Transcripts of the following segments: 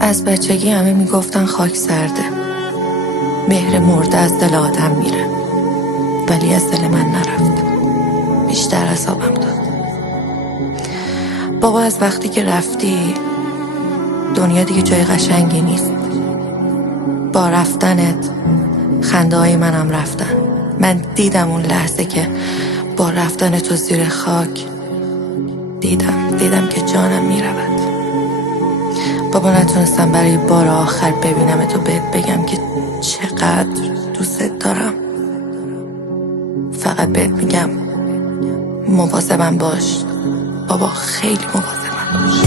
از بچگی همه میگفتن خاک سرده، مهر مرده از دل آدم میره، ولی از دل من نرفت، بیشتر عذابم داد. بابا از وقتی که رفتی دنیا دیگه جای قشنگی نیست. با رفتنت خنده های منم رفتن. من دیدم اون لحظه که با رفتن تو زیر خاک دیدم که جانم میرود. بابا نتونستم برای بار آخر ببینم تو بهت بگم که چقدر دوست دارم. فقط بهت میگم مواظبم باش بابا، خیلی مواظبم باش.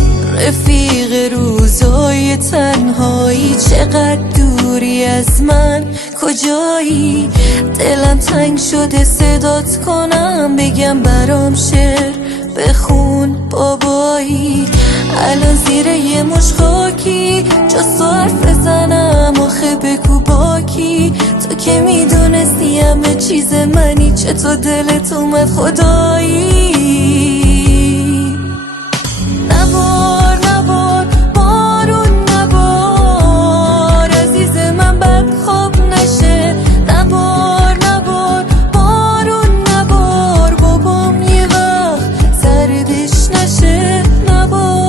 رفیق روزای تنهایی، چقدر دوری از من، کجایی؟ دلم تنگ شده صدات کنم، بگم برام شعر بخون بابایی. الان زیر یه مش خاکی، جز تو حرف بزنم آخه بگو باکی. تو که میدونستی همه چیز منی، چطور دلت اومد خدایی؟ نبار نبار بارون نبار، عزیز من بد خواب نشه. نبار نبار بارون نبار، بابام یه وقت سردش نشه. نبار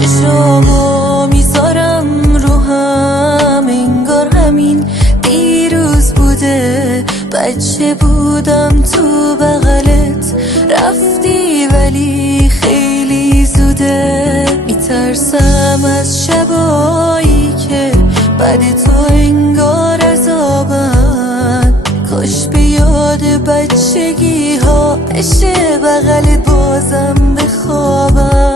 چشامو میذارم رو هم، انگار همین دیروز بوده. بچه بودم تو بغلت، رفتی ولی خیلی زوده. میترسم از شبایی که بعد تو انگار عذابم، کاش به یاد بچگی ها بشه بغل بازم بخوابم.